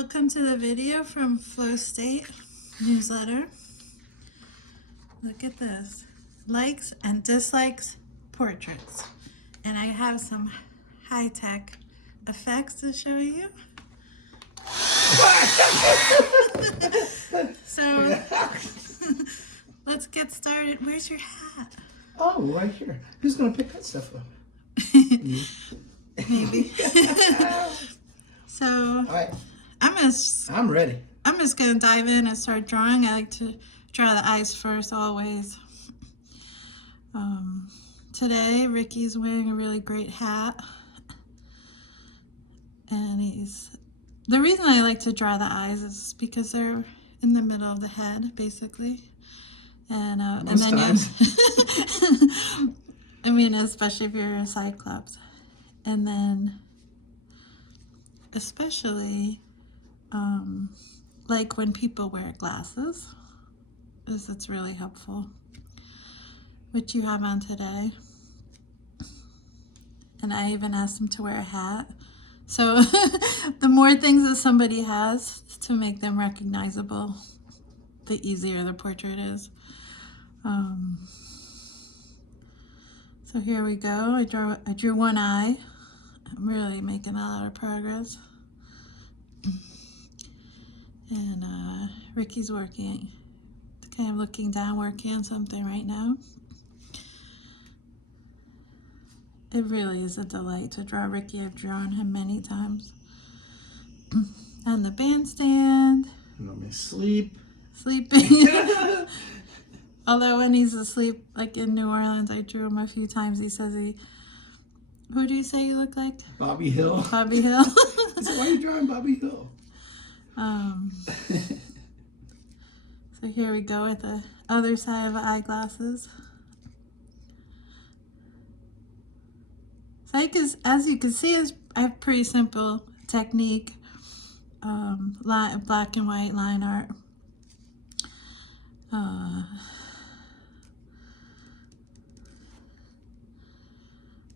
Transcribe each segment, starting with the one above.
Welcome to the video from Flow State newsletter. Look at this. Likes and dislikes portraits. And I have some high-tech effects to show you. So let's get started. Where's your hat? Oh, right here. Who's going to pick that stuff up? Maybe. So All right. I'm ready. just gonna dive in and start drawing. I like to draw the eyes first always. Today Ricky's wearing a really great hat, and the reason I like to draw the eyes is because they're in the middle of the head, basically. And Most and then times. I mean, especially if you're a Cyclops, and then especially like when people wear glasses, it's really helpful, which you have on today. And I even asked them to wear a hat. So the more things that somebody has to make them recognizable, the easier the portrait is. So here we go. I drew one eye. I'm really making a lot of progress. And Ricky's working, kind of looking down, working on something right now. It really is a delight to draw Ricky. I've drawn him many times. On the bandstand. Let me sleep. Sleeping. Although when he's asleep, like in New Orleans, I drew him a few times. He says who do you say you look like? Bobby Hill. Bobby Hill. He said, why are you drawing Bobby Hill? So here we go with the other side of the eyeglasses. So as you can see, I have pretty simple technique, black and white line art.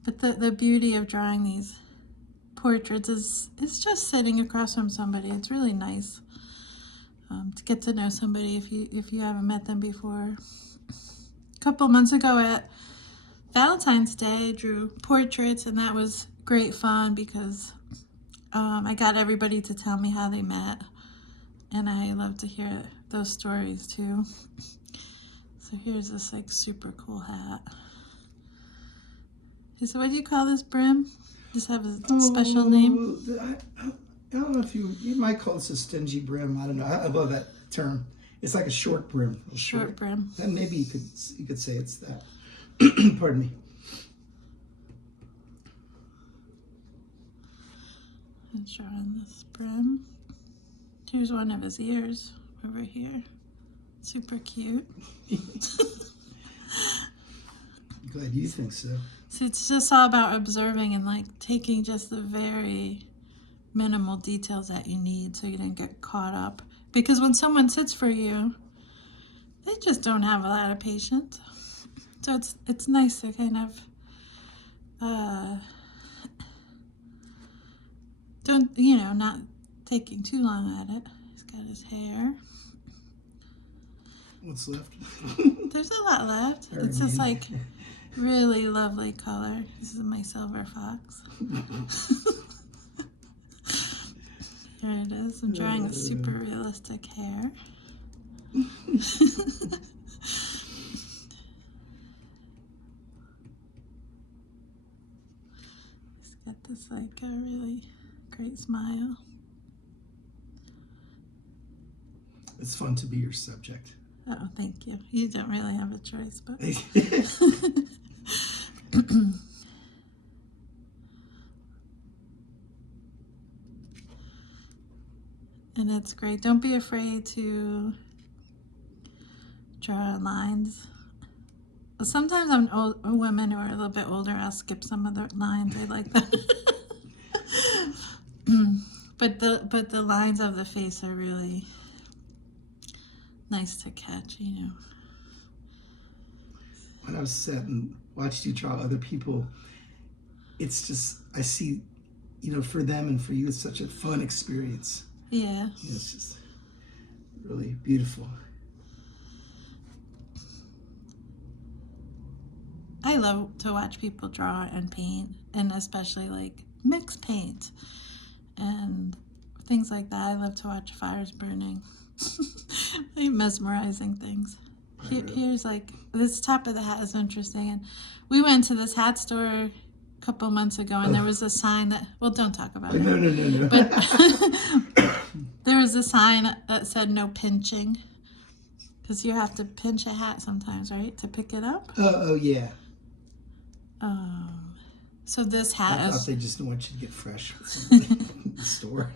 But the beauty of drawing these portraits is it's just sitting across from somebody. It's really nice to get to know somebody if you haven't met them before. A couple months ago at Valentine's Day, I drew portraits, and that was great fun because I got everybody to tell me how they met, and I love to hear those stories too. So here's this like super cool hat. So what do you call this brim? Does it have a special name? I don't know if you might call this a stingy brim. I don't know. I love that term. It's like a short brim. Short brim. Then maybe you could say it's that. Pardon me. I'm drawing this brim. Here's one of his ears over here. Super cute. Glad you think so. So it's just all about observing and like taking just the very minimal details that you need so you don't get caught up. Because when someone sits for you, they just don't have a lot of patience. So it's nice to kind of not taking too long at it. He's got his hair. What's left? There's a lot left. It's just like really lovely color. This is my silver fox. Here it is. I'm drawing a super realistic hair. He's got this like a really great smile. It's fun to be your subject. Oh, thank you. You don't really have a choice, but and it's great. Don't be afraid to draw lines. Sometimes women who are a little bit older, I'll skip some of the lines. I like that. But the lines of the face are really nice to catch, you know. When I was set and watched you draw other people, it's just, I see, for them and for you, it's such a fun experience. Yeah. It's just really beautiful. I love to watch people draw and paint, and especially like mix paint and things like that. I love to watch fires burning. Like mesmerizing things. Here's like this top of the hat is interesting. And we went to this hat store a couple months ago, and there was a sign that, well, don't talk about it. No. But there was a sign that said no pinching, because you have to pinch a hat sometimes, right, to pick it up. Oh yeah. So this hat I is. thought they just didn't want you to get fresh with somebody in the store.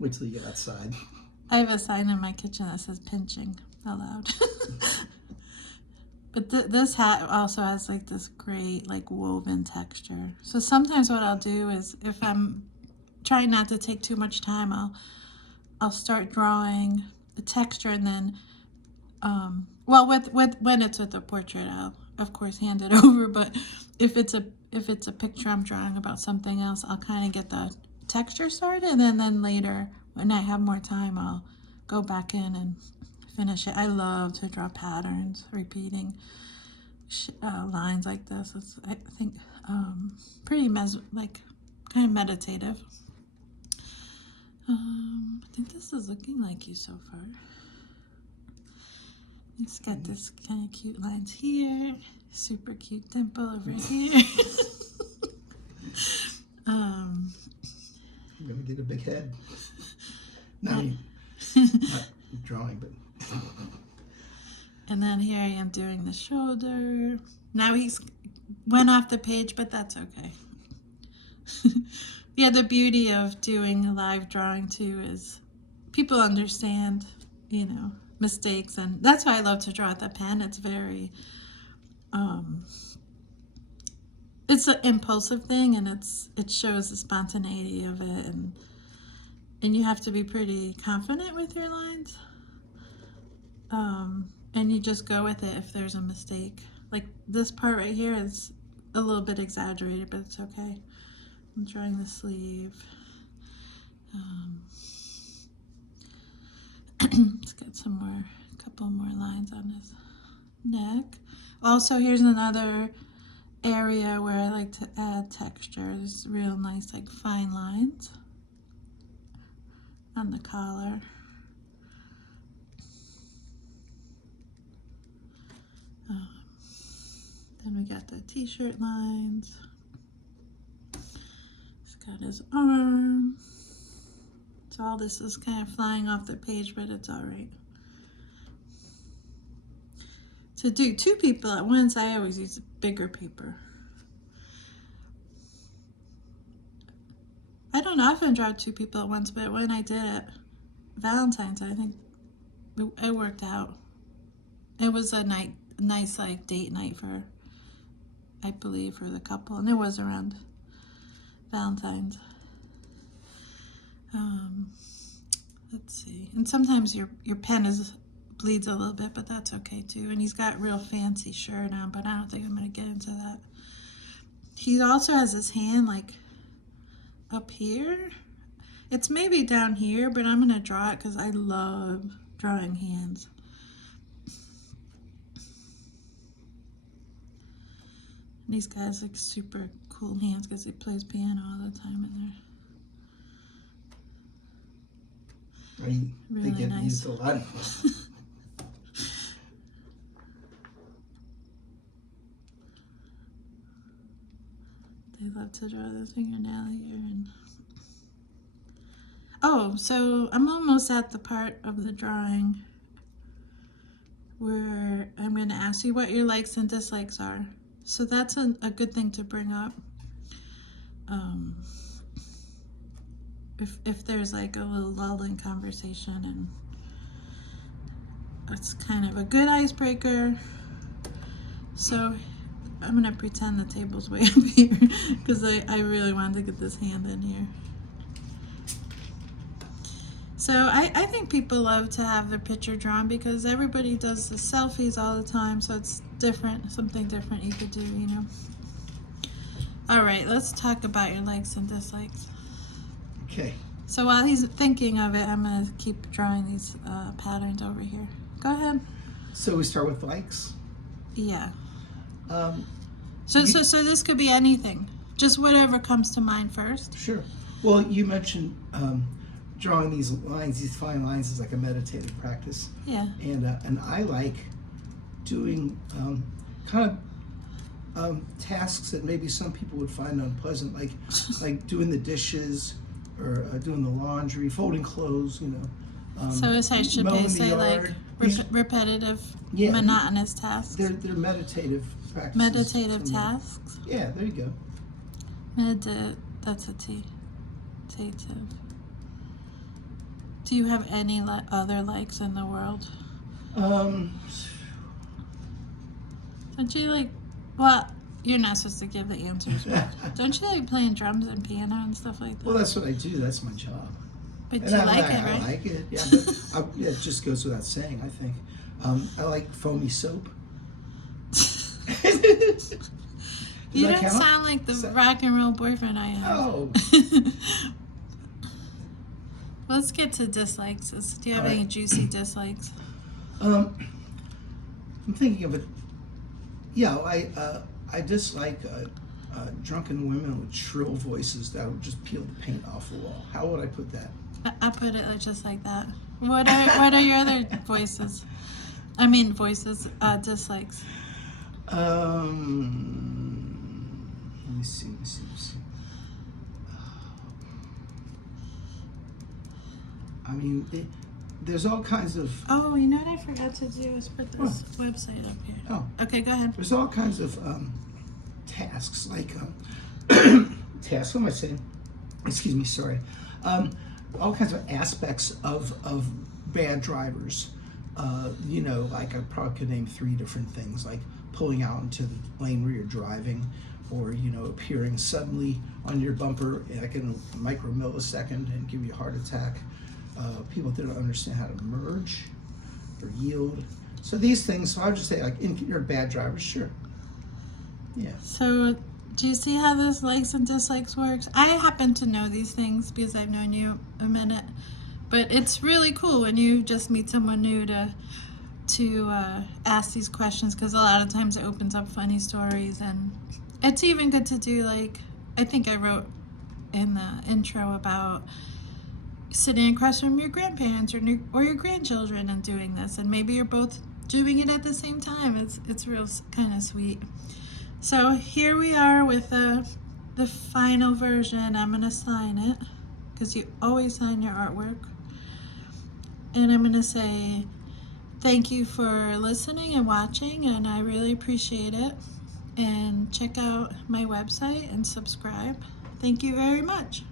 Wait till you get outside. I have a sign in my kitchen that says pinching allowed. But this hat also has like this great like woven texture. So sometimes what I'll do is, if I'm trying not to take too much time, I'll start drawing the texture, and then well, when it's with a portrait, I'll of course hand it over. But if it's a picture I'm drawing about something else, I'll kind of get the texture started, and then later when I have more time, I'll go back in and finish it. I love to draw patterns, repeating lines like this. It's, I think, pretty like kind of meditative. I think this is looking like you so far. It's got this kind of cute lines here, super cute dimple over here. I'm gonna get a big head. Not drawing, but. And then here I am doing the shoulder. Now he's went off the page, but that's okay. Yeah, the beauty of doing a live drawing too is people understand, mistakes, and that's why I love to draw with the pen. It's very, it's an impulsive thing, and it shows the spontaneity of it, and you have to be pretty confident with your lines. And you just go with it if there's a mistake. Like this part right here is a little bit exaggerated, but it's okay. I'm drawing the sleeve. Let's get a couple more lines on his neck. Also, here's another area where I like to add texture. There's real nice, like fine lines on the collar. Then we got the t-shirt lines. He's got his arm. So all this is kind of flying off the page, but it's all right. To do two people at once, I always use bigger paper. I don't often draw two people at once, but when I did it, Valentine's, I think it worked out. It was a nice like date night for, I believe, for the couple, and it was around Valentine's. Let's see, and sometimes your pen bleeds a little bit, but that's okay too. And he's got real fancy shirt on, but I don't think I'm gonna get into that. He also has his hand like up here. It's maybe down here, but I'm gonna draw it because I love drawing hands. And these guys like super cool hands because he plays piano all the time in there. They get used a lot. They love to draw the fingernail here. Oh, so I'm almost at the part of the drawing where I'm going to ask you what your likes and dislikes are. So that's a good thing to bring up. If there's like a little lull in conversation, and it's kind of a good icebreaker. So I'm gonna pretend the table's way up here because I really wanted to get this hand in here. So I think people love to have their picture drawn because everybody does the selfies all the time, so it's different, something different you could do, All right, let's talk about your likes and dislikes. Okay. So while he's thinking of it, I'm going to keep drawing these patterns over here. Go ahead. So we start with likes. Yeah. Um, So this could be anything. Just whatever comes to mind first. Sure. Well, you mentioned drawing these lines, these fine lines, is like a meditative practice. Yeah. And I like doing kind of tasks that maybe some people would find unpleasant, like doing the dishes or doing the laundry, folding clothes. So as I should mowing the say, like yard. repetitive, Yeah, monotonous tasks. They're meditative practices. Meditative tasks. Yeah, there you go. That's a T. Meditative. Do you have any other likes in the world? Don't you like? Well, you're not supposed to give the answers, but don't you like playing drums and piano and stuff like that? Well, that's what I do. That's my job. But And you I like it, right? I like it. Yeah, but it just goes without saying, I think. I like foamy soap. You that don't count? sound like the rock and roll boyfriend I have. Oh. Let's get to dislikes. Do you have any juicy dislikes? I'm thinking of it. Yeah, I dislike drunken women with shrill voices that would just peel the paint off the wall. How would I put that? I put it just like that. What are your other voices? I mean voices, dislikes. Let me see. I mean, there's all kinds of. Oh, you know what I forgot to do is put this website up here. Oh. Okay, go ahead. There's all kinds of tasks, like tasks. What am I saying? Excuse me. Sorry. All kinds of aspects of bad drivers. Like I probably could name 3 different things, like pulling out into the lane where you're driving, or appearing suddenly on your bumper like in a micromillisecond and give you a heart attack. People that don't understand how to merge or yield. So these things. So I would just say, like, you're a bad driver, sure. Yeah. So, do you see how this likes and dislikes works? I happen to know these things because I've known you a minute, but it's really cool when you just meet someone new to ask these questions, because a lot of times it opens up funny stories, and it's even good to do, like, I think I wrote in the intro about sitting across from your grandparents or your grandchildren and doing this, and maybe you're both doing it at the same time. It's real kind of sweet. So here we are with the final version. I'm gonna sign it because you always sign your artwork, and I'm gonna say thank you for listening and watching, and I really appreciate it. And check out my website and subscribe. Thank you very much.